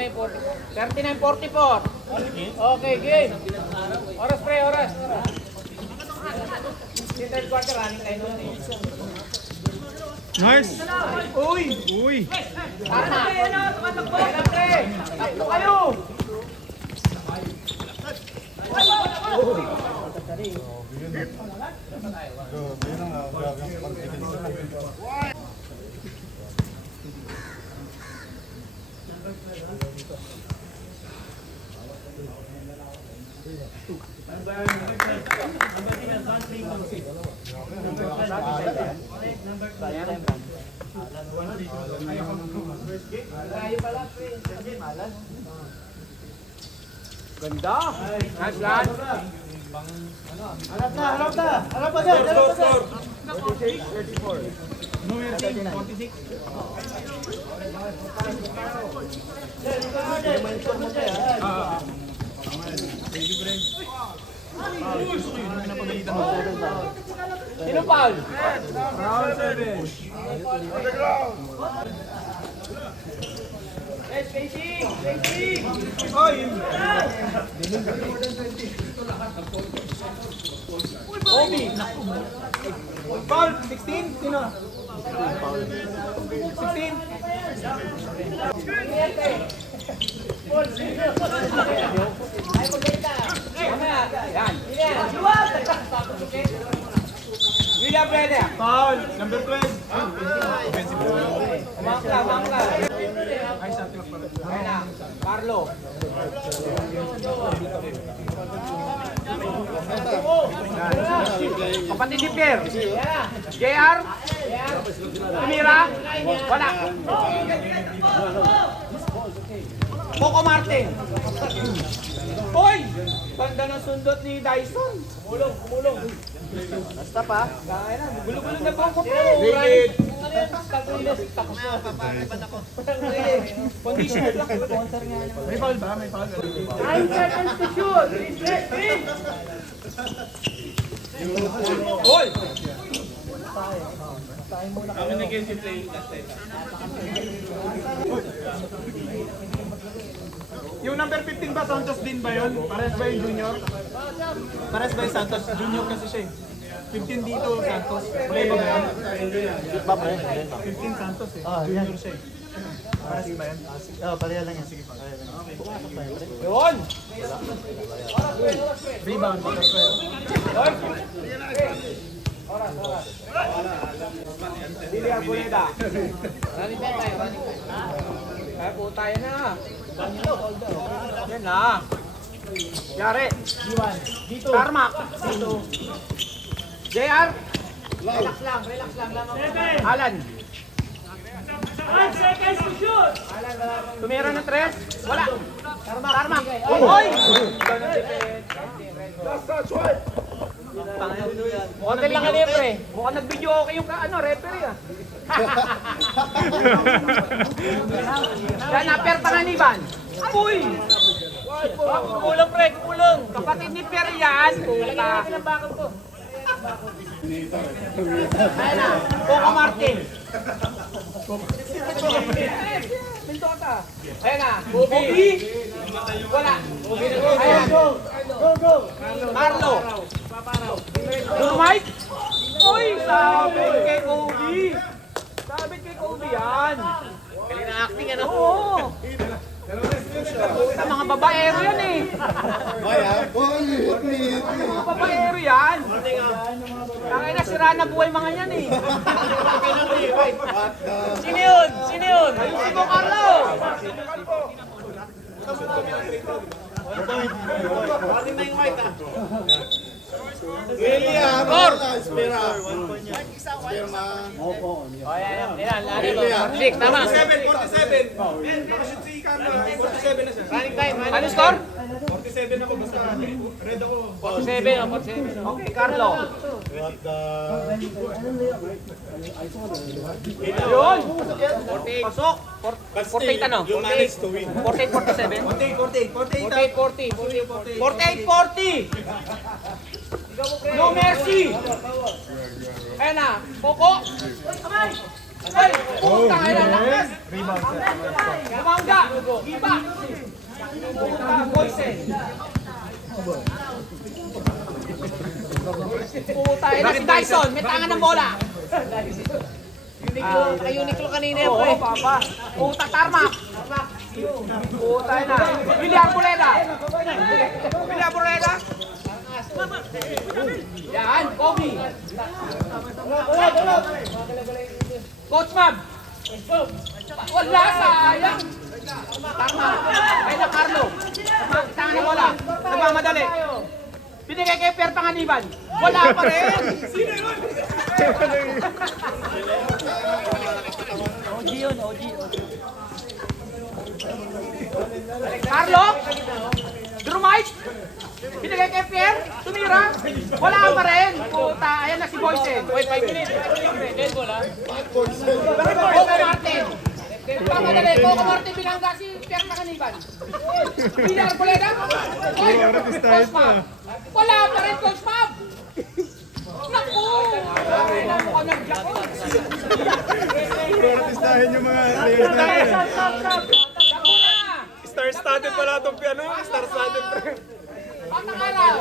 39-44. Okay, game. Oras pre, oras. Third quarter, running tayo nun eh. Nice! Uy! Uy! Tara na! Tumatakbo! Takbo kayo! Ganda! Nice plan! Harap na! Harap agad! Harap agad! 34. No, your team, 46. Sino foul? Round 7. Yes, facing! Facing! Oy! Obi! Foul! 16? Sino? 16? William Pwede! Foul! Number 12. Offensive foul. Mangla, mangla! Ay, sa atin pala. Ayun na, Carlo! Kapatid ni Pierre! JR! Tumira! Wala! Coco Martin! Hoy! Banda ng sundot ni Dyson! Kumulong, kumulong! Basta pa. Kaya na, gulo-gulo na po ko. David! Tapos na, papaliban ako. Conditioner lang. Sponsor nga naman. May foul ba? May foul? 9 seconds to shoot! Green! Hoy! Kami nag-game play last time. Yung number 15 ba, Santos din ba yun? Pares ba yung junior? Pares ba yung Santos? Junior kasi siya eh. 15 dito, Santos. Play ba yan? Ba pre? 15 Santos eh. Junior siya eh. Pares ba yan? Pareha lang yan. Sige pa. Pareha lang. Yun! Rebound, baka 12. Dili Arboleda. Ay, po tayo na. Yan na. Yari. Dito. Tarmac. JR. Relax lang, relax lang. Alan. 5 seconds to shoot. Tumira ng 3. Wala. Tarmac. Hoy! Hotel lang ka libre. Mukhang nag-video okay yung referee ah. Yan, aperta nga ni Ivan. Uy! Kumulong pre, kumulong. Kapatid ni Per yan. Puta. Ayan na, Coco Martin. Mendoza. Ayan na, Bobby. Wala. Ayan. Go! Carlo. Mike. Uy, sabi kay Kobe. Sabi kay Kobe yan. Galing na acting ano? Oo. Sa mga babaero yan eh. Mga babaero yan. Kaya na sira na buhay mga yan eh. Sino yun? Sino yun? Ayusin mo, Carlo. William! Score! Espera! O yan. Six, tama. 47! Nakashoot si Carlo. 47 na siya. Running time. Ano score? 47 ako basta. Red ako. 47. Okay, Carlo. Yun. Pasok. 48 ano? You managed to win. 48-47. 48-40. No mercy. Ayan na. Coco. Ay, putang ina na. Rebound, sir. Bumangga. Giba. Puta, Boysen. Puta ina si Dyson. May tangan ng bola. Kay Uniqlo kanina yan, Oo, pre. papa. Puta, tarmac. Puta ina. William Bureda. William Bureda. Yan, Kobe. Coach Mab. Wala, sayang. Tarmac. Kaya na Carlo. Tangan ng bola. Nagmamadali. Binigay kay Per Panganiban. Wala pa rin. Carlo? Drumite? Binigay kay Pierre? Tumira? Wala pa rin. Puta, ayan na si Boysen. Wait, 5 minutes. Coco Martin. Pamadali, Coco Martin binangga si Pierre Panganiban. Pilar Boleda? Oy, Coach Mab. Wala pa rin, Coach Mab. Naku! Mukhang nag-jackpot. Protestahin yung mga players natin. Naku na! Star-studded pala itong piano. Star-studded. Batang araw!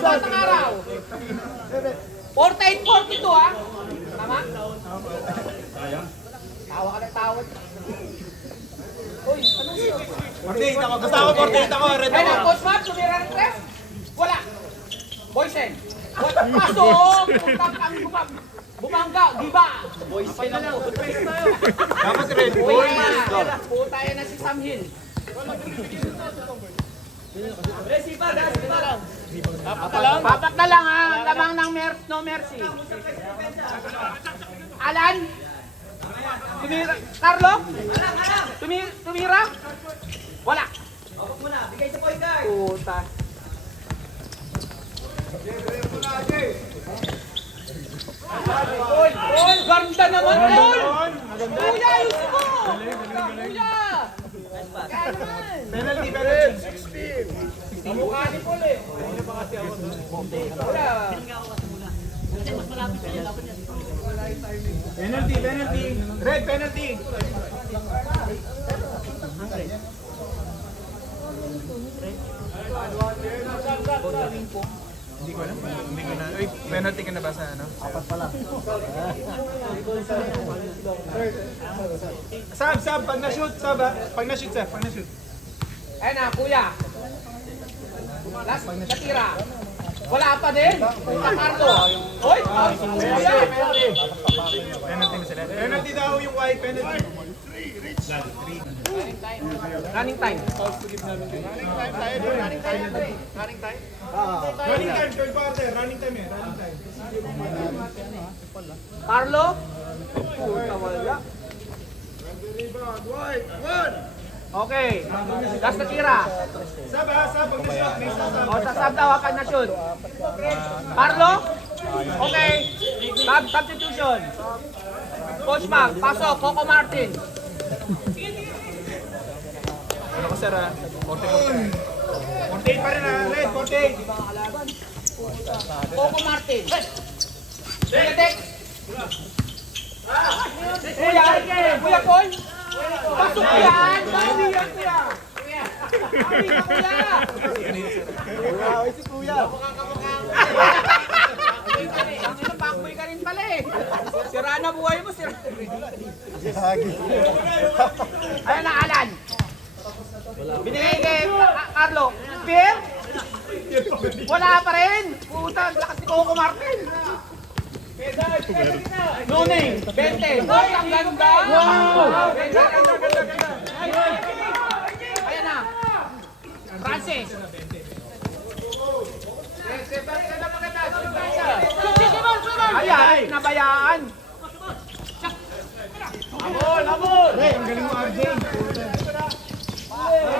Batang araw! 48-42 ah! Tama? Tawa ka ng tawad. Uy, ano siya? 48 ako. Basta ako 48 ako. Red Kaya ako. na, Coach Matt, sumira ng tres? Wala! Boysen! Pasok! Putang ang bumangga! Giba! Boysen na lang! Dapat red. Uy, puta yan na si Sam Hill. Papat na lang ha, lamang ng no mercy. Alan? Tumira? Carlo? Tumira? Wala. Puta. Oy, ganda naman, Paul! Kuya, ayos mo! Kuya! Kaya naman! Penalty, penalty. Mukha ni Paul eh. Wala. Penalty, penalty. Red, penalty. Hindi ko alam. Hindi ko na. Uy, penalty ka na ba sa ano? Apat pa lang. Sab, pag na-shoot, sab ha. Pag na-shoot, sir, pag na-shoot. Ayun na, kuya. Last, natira. Wala pa din. Puta, Carlo. Hoy! Kuya! Penalty na sila. Penalty daw yung white, penalty. Running time. Running time, third quarter. Running time eh, running time. Carlo? Puta, wala. Okay. Last natira. Sab ha, sab, pag na-shoot, may sab. O, sasab daw kapag na-shoot. Carlo? Okay. Substitution. Coach Mac, pasok. Coco Martin. Ano ko sir ha? 48 pa rin ha, red, 48. Coco Martin. Kuya Dex. Kuya Paul. Pasok ko yan. Bawi yan, kuya. Bawi ka, kuya. Wow, si Kuya. Backboy ka rin pala eh. Sira na buhay mo, sira. Hagi. Ayun na, Alan. Binigay kay Carlo. Pierre? Wala pa rin. Puta, lakas ni Coco Martin. Nuning, 20. Ay, ang ganda. Wow. Ganda. Ayan na. Francis. Ayan, nabayaan. Ay, ang galing mo RJ.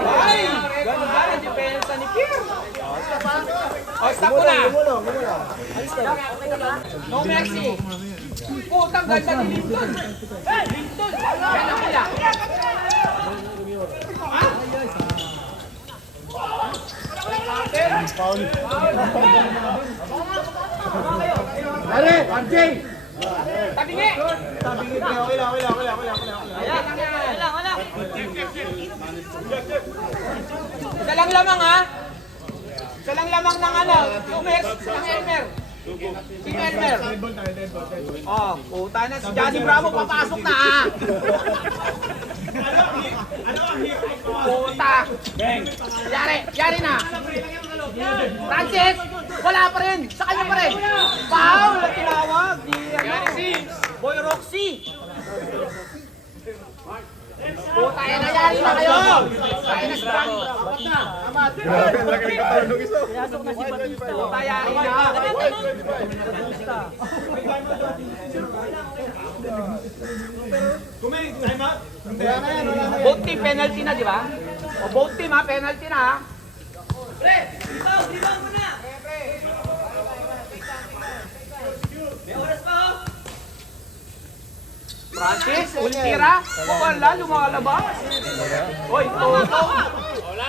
Ay, ganda ang depensa ni Pierre. O, stop ko na. No mercy. Putang ganda ni Linton. Linton. Yan ang kuya. Pare, RJ! Tabingi! Tabingit niya. Okay lang. Isa lang lamang ha. Isa lang lamang ng ano, Tumers, ng Elmer. Si Elmer. Oh, puta na si Johnny Bravo papasok na ha. Puta. Yari na. Francis, wala pa rin. Sa kanya pa rin. Foul na tinawag. Yari si Boy Roxy. Puta, yan na yari na kayo. Kaya na si Johnny Bravo. Grabe, ang laki ng katawan ng isa. Puta, yari na. Kumay, time out. Both team penalty na, di ba? O both team ha, penalty na ha. Francis, ulit tira. Wala, lumalabas. Hoy, Toto. Wala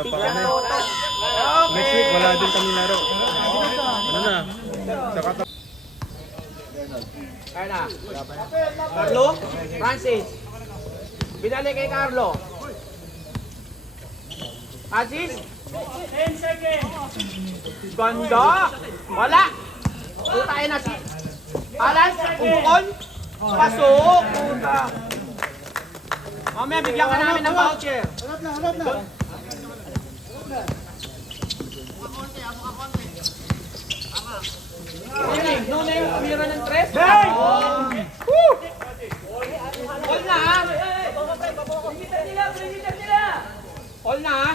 pa kami. Next week, wala din kami laro. Ano na? Saka Kaya na. Carlo, Francis. Binalik kay Carlo. Francis. 10 seconds. Ganda. Wala. Putay na si Alan, umukol. Pasok. Puta. Mamaya bigyan ka namin ng voucher. Harap na. No na yung kumira ng tres. Hey! Woo! All na ha. All na ha.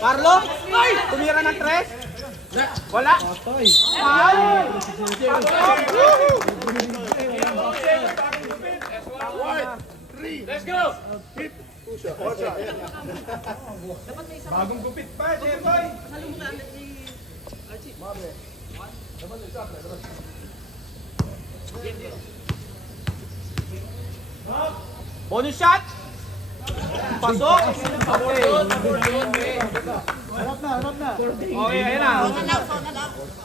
Carlo? Tumira ng tres? Wala. Foul! Let's go! Bagong gupit pa, Jeboy. Bonus shot! Pasok! Okay. Harap na. Okay, ayun na.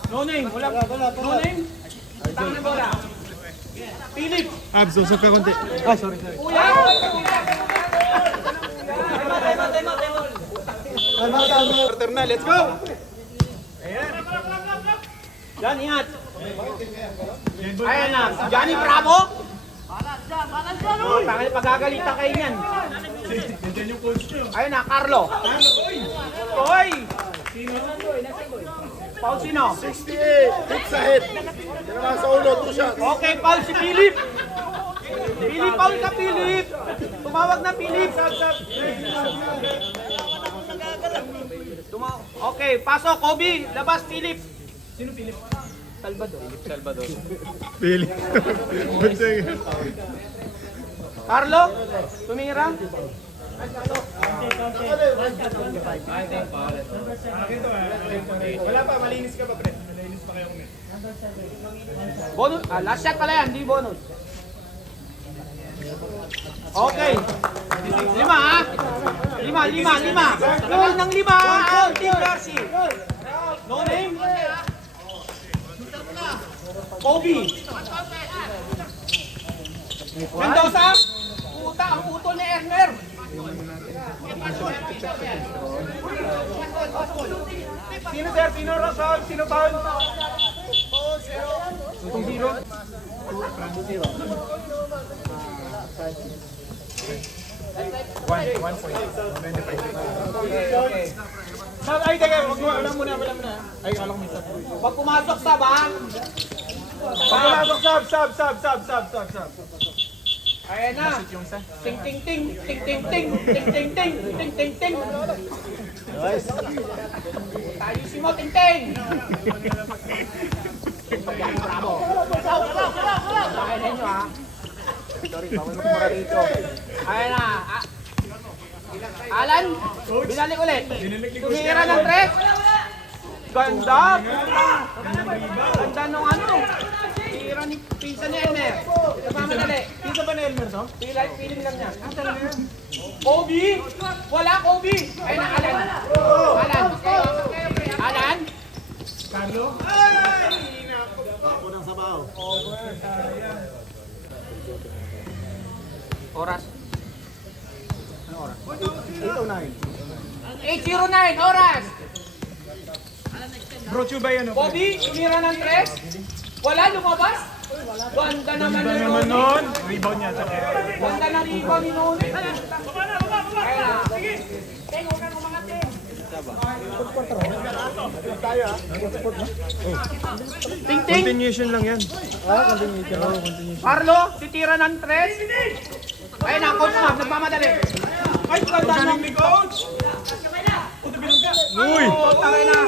No name. Wala. No name. Tama na bola. Philip. Abs, usok ka konti. Kuya. Quarter na, let's go. Yan, ingat. Ayan na. Si Johnny Bravo. Oh, tangin pagagalitan kayo yan. Ayun na, Carlo. Oy! Paul sino? 68, hit sa head. Yan naman sa ulo, 2 shots. Okay, Paul si Philip. Philip, Paul ka, Philip. Tumawag na, Philip. Okay, pasok, Kobe. Labas, Philip. Sino Philip? Salvador. Pili. Carlo, tumira. Wala pa, malinis ka pa, pre. Malinis pa kayo kumain. Bonus. Last shot pala yan, di bonus. Okay. 5 ha? 5. Tagal ng 5. Team Darcy. No name. Kobe. Mendoza. Puta, ang putol ni Erner. Sino sir? Sino Rosal? Sino Paul? Itong zero. Sab, ay, teka, wala muna. Ay, alam mo isa. Pag pumasok sa bang. Pagkalasok, sab. Ayan na. Ting ting ting. Ayusin mo, ting ting. Bravo. Ayan ninyo ha. Sorry, bawal mo kumara dito. Ayan na. Alan, binalik ulit. Tumira ng tres. Ganda. Ganda nung ano. Tira ni Pisa ni Elmer. Ito pa madali. Dito ba na Elmer, no? Feeling lang niya. Kobe! Wala Kobe! Ayun na, Alan. Carlo? Oras. 8:09 oras. Brochu ba yan? Bobby, umira ng 3. Wala, lumabas. Ganda naman Ganda ni naman Noni. nun. Rebound niya. Ganda na rebound ni Noni. Ting ting. Continuation lang yan. Carlo, titira ng 3. Ayun na, coach Mab, nagmamadali. Ay, ganda ng Ni coach! Uy! tangay na.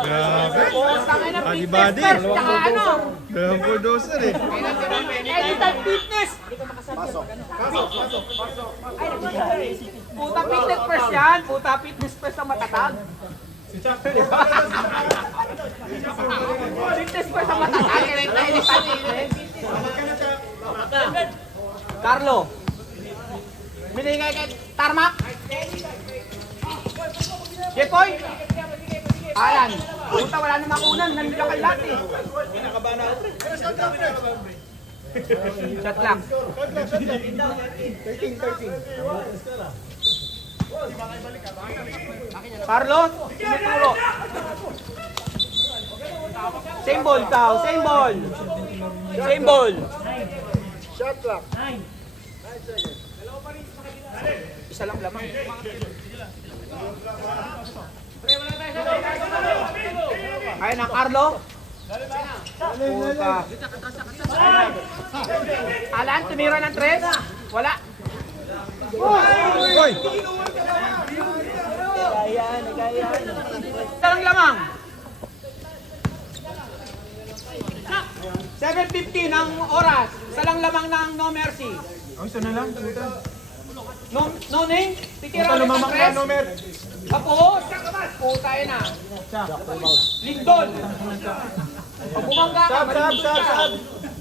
Grabe. Tangay na Body, fitness body. first, tsaka ano. Dalawang bulldozer eh. Edital fitness. Puta fitness first yan. Puta fitness first ang matatag. Fitness first ang matatag. Edital fitness. Carlo. Binigay kay Tarmac. Jepoy. Alan. Puta wala na makunan. Nandiyan kay lahat eh. Shot lang. Carlos, tinuturo. Same ball daw, same ball. Same ball. Shot clock. Isa lang lamang. Ayun na, Carlo. Puta. Alan, tumira ng 3. Wala. Uy! Isang lamang. 7:15 ang oras. Isa lang lamang ng No Mercy. Ang isa na lang. No name? Titira ulit ng Lumamang na, 3. Nomer. Tapos, puta yun na. Lindol. Pag bumangga ka,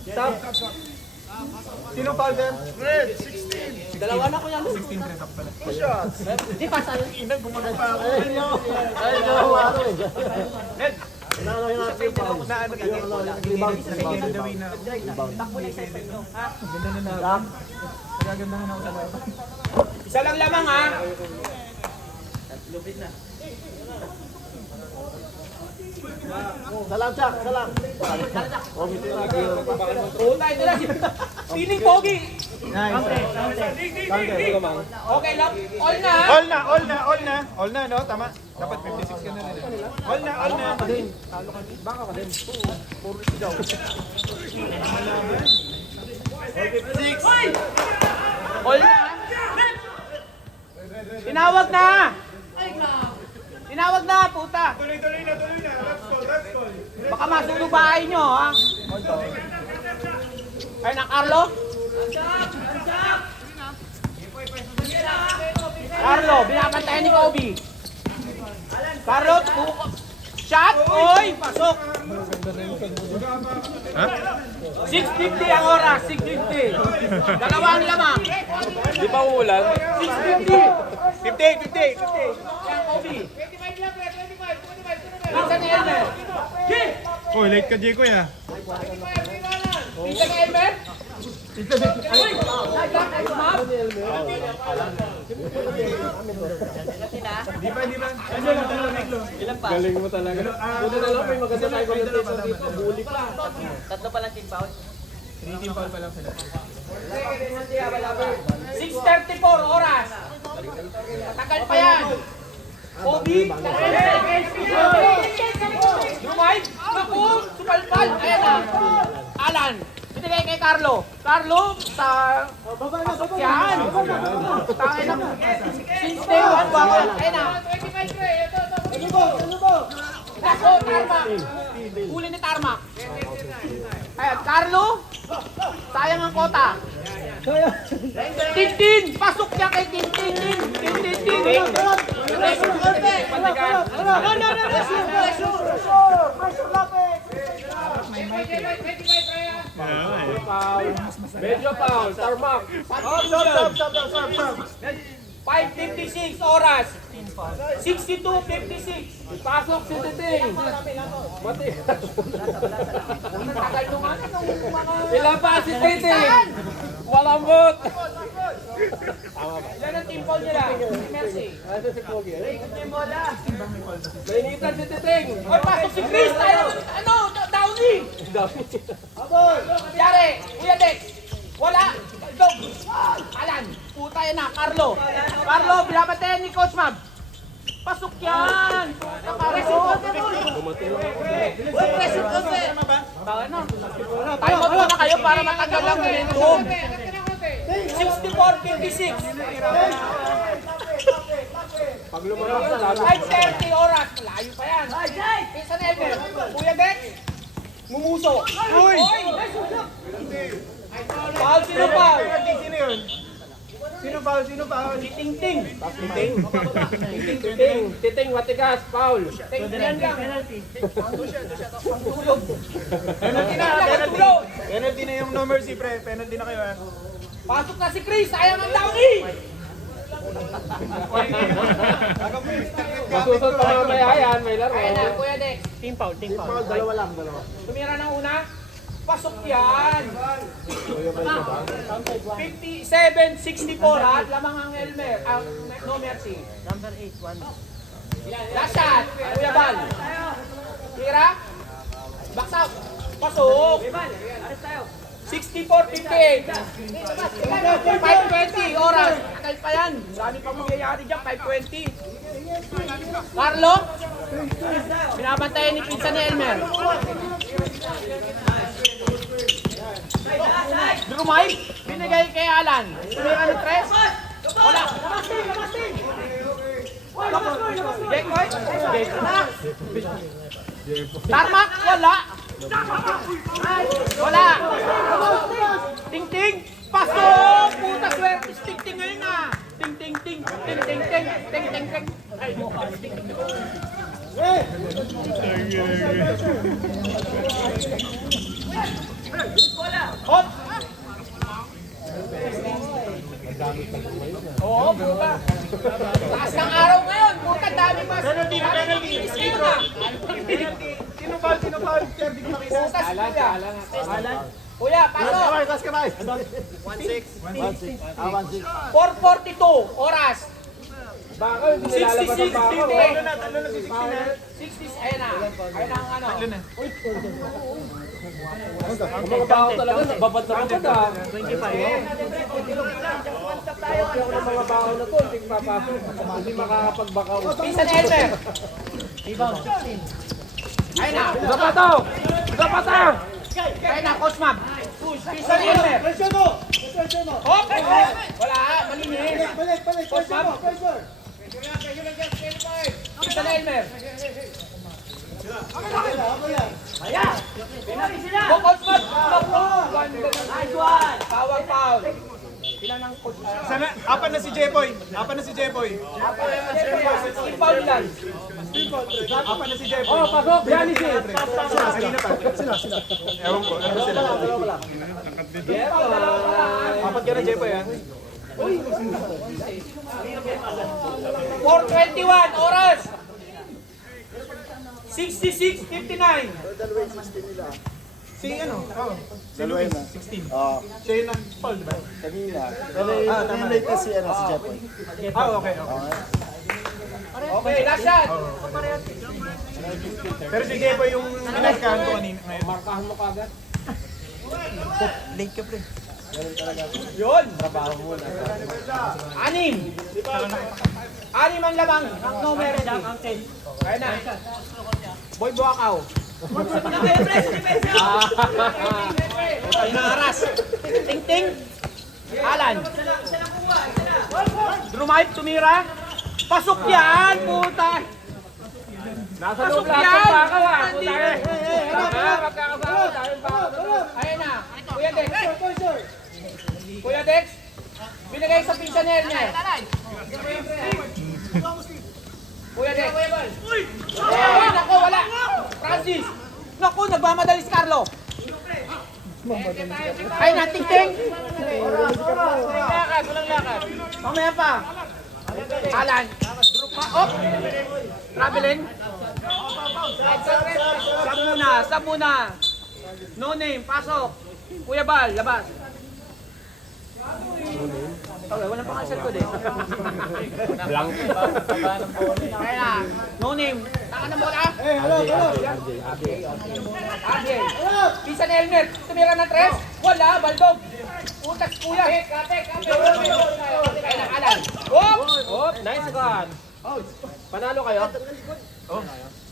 Stop. Sino foul sir? dalawa na ko yan. 16 3 up pala. Di pa sa'yo. Ned. Na ano the way na. Ganda na na. Gaganda na ako sa loob. Isa lang lamang ha. Salam, Chak. Salam. Puta, ito na. Feeling pogi. Okay lang. All na ha. All na, no? Tama. Dapat 56 ka na rin. All na. All na. Tinawag na. Tinawag na, puta. Tuloy na. Let's go. Baka masunog bahay nyo, ha? Ay na, Carlo? Carlo, binabantayan ni Kobe. Carlo, shot! Oy, pasok! Ha? 6:50 ang oras, 6:50. Dalawang lamang. Di ba ulan? 6:50. 50. Yan, Kobe. Minsan ni Elmer. Uy, late ka, Jekoy ah. Minsan ni Elmer. Uy! Ay, ma'am. Di ba? Galing mo talaga. Tatlo pa lang team foul. 3 foul pa lang sila. 6:34 oras. Tagal pa yan. Kobe. Lumay. Naku. Supalpal. Ayan na. Alan. Binigay kay Carlo. Carlo, sa pasok yan. Tangin na. Since day one, bakit? Ayan na. Naku, Tarmac. Huli ni Tarmac. Ayan, Carlo. Sayang ang kota. Tintin! Pasok niya kay Tintin! Tintin! Medyo foul, Tarmac. 5:56 oras. 62:56. Pasok si Titing. Mati. Tagal nung ano, nung mga... Ilaba si Titing. Malambot. Yan ang team foul nila. Mercy. Nainitan si Titing. Oy, pasok si Chris. Tayo, ano, Downey. Yari, Kuya Dex. Wala. Dog. Alan. Puta yan na. Carlo. Carlo, binabantayan ni Coach Mab. Pasok yan. Carlo. Tayo mo na kayo para matagal lang momentum. 64-56. Pag lumalak na lalo. 5:30 oras. Malayo pa yan. Pisa na Elmer. Kuya Dex. Mumuso. Uy! Foul, sino foul? Sino yun? Sino foul? Sino foul? Titing. Titing, matigas, foul. Tingnan lang. Tulog. Penalty na, penalty. Penalty na yung no mercy, pre. Penalty na kayo, ha. Pasok na si Chris, sayang ang Downey. Masusot pa mamaya yan, may laro. Ayun na, Kuya Dex. Team foul. Dalawa lang, dalawa. Tumira ng una. Pasok yan. 57-64 ha. Lamang ang Elmer. Ang no mercy. Number 8, 1. Last shot. Kuya Bal. Tira. Box out. Pasok. 64-58. 5:20 oras. Tagal pa yan. Dami pang mangyayari dyan. 5:20. Carlo. Binabantayan ni Pinsan ni Elmer. Drumay. Binigay kay Alan. Tumira ni Tres. Wala. Jekoy. Tarmac. Wala. Wala. Ting-ting. Pasok. Puta swerte. Ting-ting ngayon na. Ting-ting-ting. Ting-ting-ting. Ting-ting-ting. Ay, mukha. Ting-ting. Hop! Oo, puta. Taas ng araw ngayon. Puta, dami mas. Penalty na, penalty. Sino foul? Sino foul? Sir, di ko makita. Puta, kuya. Kuya, pasok. Kas kamay. 4:42 oras. Baka hindi nilalabas ang bako. Talo na si 16 na. 60, ayun na. Ayun na ang ano. Talo na. Ang mga bako talaga, babad na babad ah. 25. Ako ng mga bako na to, hindi papasok. Hindi makakapagbakaw. Pinsan Elmer. Rebound, 16. Ayun na. Isa pa to. Ayun na, Coach Mab. Pinsan Elmer. Hop! Wala, malinis. Coach Mab. Pinsan Elmer. Go, Coach Mab. Nice one. Foul. Ilan ang coach? Sana, apat na si Jepoy. Apat na si Jepoy. Foul ilan? Apat na si Jepoy. Oh, pasok. Yan si. Sila. Ewan ko, ano ba sila? Apat ka na Jepoy, ha? 4:21 oras. 66-59. Si ano? Oh. Si Luis, 16. Siya yun ang foul, di ba? Kanina. Tama. Si Jepoy. Okay. Okay, last shot. Pero si Jepoy yung minagkaan ko kanina. Ngayon. Markahan mo kagad. Late ka, pre. Yun. Anim. Anim ang lamang. No meron. Kaya na. Boy Buakaw. Ay na aras. Ting-ting. Alan. Drumite, tumira. Pasok yan, puta. Nasa loob lahat ng bakaw ah. Ayun na. Kuya Dex. Kuya Dex. Binigay sa pinsan niya. Kuya Dex. Ay, nako, wala. Francis. Naku, nagmamadali si Carlo. Ay, nating-ting. Walang lakad. Mamaya pa. Alan. Drop pa. Oh. Traveling. Stop muna. No name, pasok. Kuya Bal, labas. Okay, walang pakasal ko din. Blank. Kaya na, no name. Taka ng bola. RJ. Pisan Elmer, tumira ng tres. Wala, baldog. Utas kuya. Kape. Kaya na, Alan. Hop! Nice one. Panalo kayo?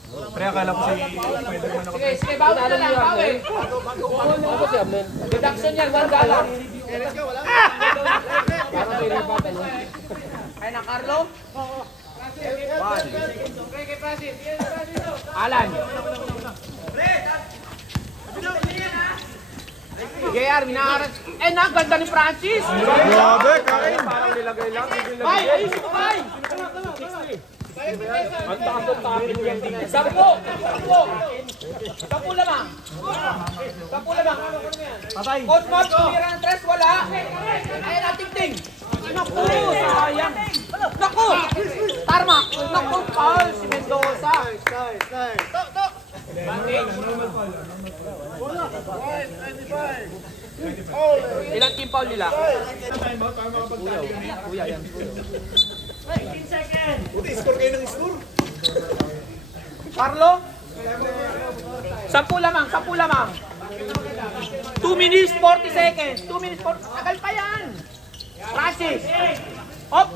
Pre, akala ko si Spider-Man ako. Sige, bawal na lang, bawal. Ako si Amnen. Deduction yan, $1. Parang may ribat ano. Kaya na, Carlo. Alan. JR, minaharas. Ganda ni Francis. Grabe, kain! Parang nilagay lang. Bay, ayusin mo, Bay. Ang taas ng tapin yan dito. 10 lamang. Patay! Coach Mark, tumira ng tres, wala. Ayun na, ting-ting. Naku, sayang. Naku, Tarmac. Naku, foul si Mendoza. Ilang team foul nila? Kuya, yan. Buti, score kayo ng score! Carlo? 10 lamang. 2 minutes, 40 seconds. 2 minutes, 40. Tagal pa yan. Francis. Hop.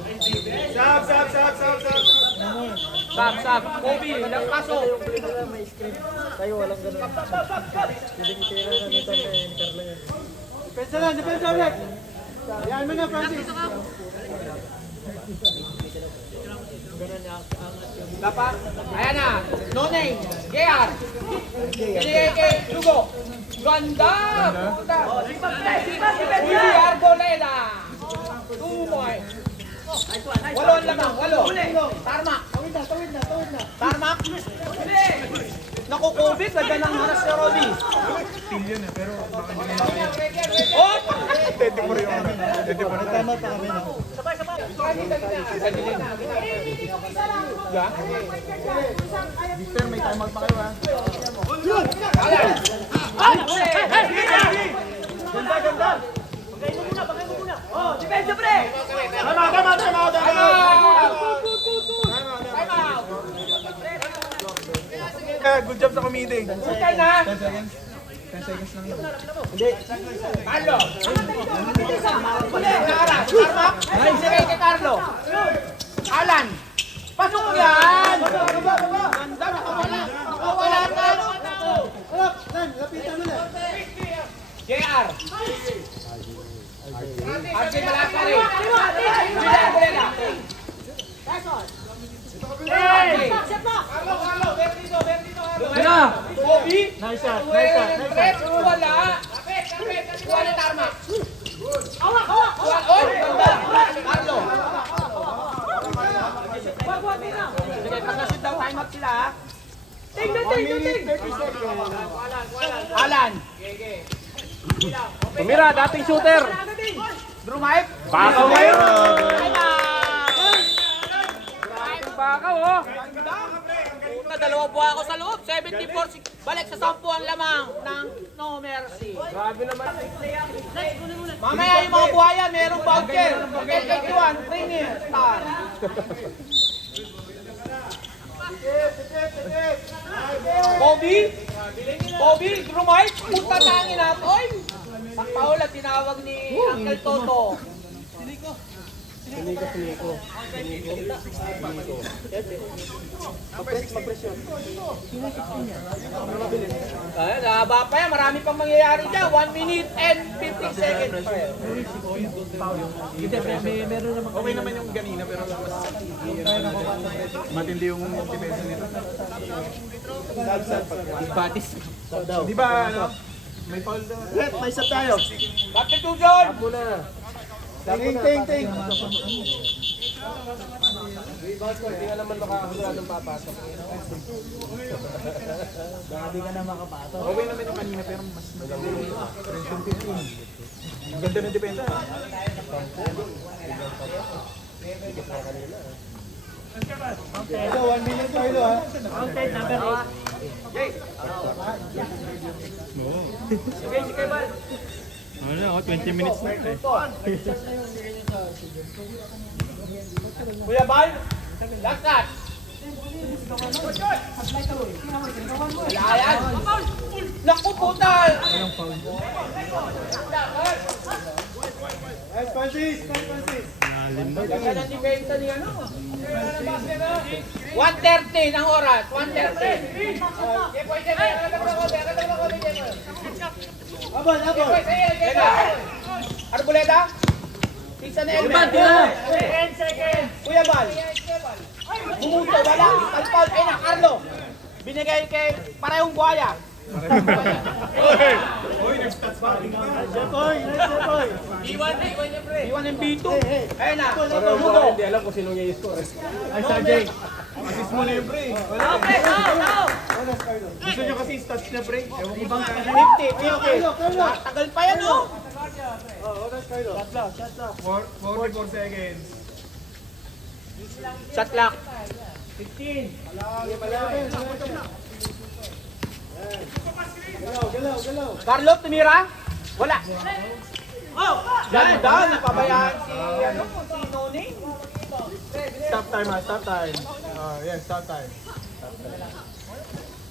Sab. Kobe, ilang paso. Tayo walang ganun. Depensa ulit! Yan mo na, Francis! Dapat. Ayan na. No name. JR. Kay Lugo. Ganda. Puta. Willie Arboleda. 2 points. 8 lamang. 8. Tarmac. Tarmac. Naku, COVID. Ganda ng haras ni Roddy. Yun eh, pero baka hindi Oh! Tete mo rin yung ano. Tete mo rin. Tama pa kami na. Victor, may time out pa kayo ha. Ganda! Good job sa committee. Okay na. 10 seconds. 10 seconds lang yun. Carlo. Nakaras. Tarmac. Sige kay Carlo. Alan. Pasok yan. Ganda. Nakawala ka. JR. RJ Malakari. Willie Arboleda. Gina! Kobe? Nice shot. Wala! Wala Tarmac. Oh, ganda! Carlo. Sige, pagkasit daw time up sila ha. Ting! Alan. Tumira, dating shooter. Drew Mike. Bakaw ngayon. Bakaw oh. Dalawa buha ako sa loob. 74. Balik sa 10 ang lamang ng No Mercy. Grabe naman. Mamaya yung mga buhaya, merong voucher. LK1, Premier Star. Bobby, Grumite, punta na ang inatoy. Sa Paula, tinawag ni Uncle Toto. Ayan, haba pa yan. Marami pang mangyayari dyan. 1 minute and 50 seconds pa yan. Okay naman yung ganina pero mas matindi yung depensa nito. Di ba ano? May foul daw. Red, may isa tayo. Substitution! Ting. Hindi nga naman makakaguladong papasok. Hindi ka na makapasok. Okay naman yung kanina pero mas maganda yung 15. Ang ganda ng depensa. Ito, 1 minute tayo ha. Counted number 8. Ano ako, 20 minutes na eh. Kuya Bal, last shot. Wala yan. Naku, putal! Nice, Francis! Nice, Francis! Ganda ng depensa ni ano. 1:30 ang oras, 1:30. Abol, abol. Arboleda? Pizza na Elmer. Kuya Bal. Bumuto, wala. Alpal, ay na, Carlo. Binigay kay parehong buhaya. Jepoy, nice Jepoy. B1 and B2. Ayun na. Bumuto. Hindi alam kung sino yung score. Ay, Sergey! Assist mo na yung pre. Wala. Gusto nyo kasi stats niya, pre. Ewan ko bang 50. Tagal pa yan, oh. 44 seconds. Shot clock. Carlo, tumira? Wala. Ganda, napabayaan si Noni. Stop time, ha? Stop time. Yeah, stop time.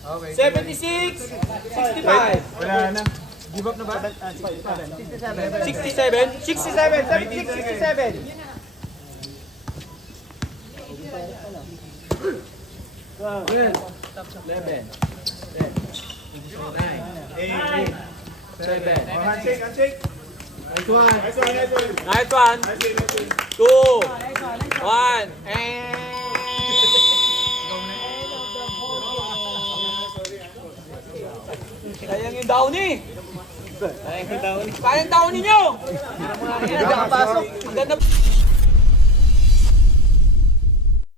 Okay. 76, 65. Wala na. Give up na ba? 67, 67. Handshake, handshake. Nice one. Nice one, nice one. Nice one. Nice one, nice one. 2, 1, and... Sayang yung Downy. Sayang yung Downy nyo. Ang ganda.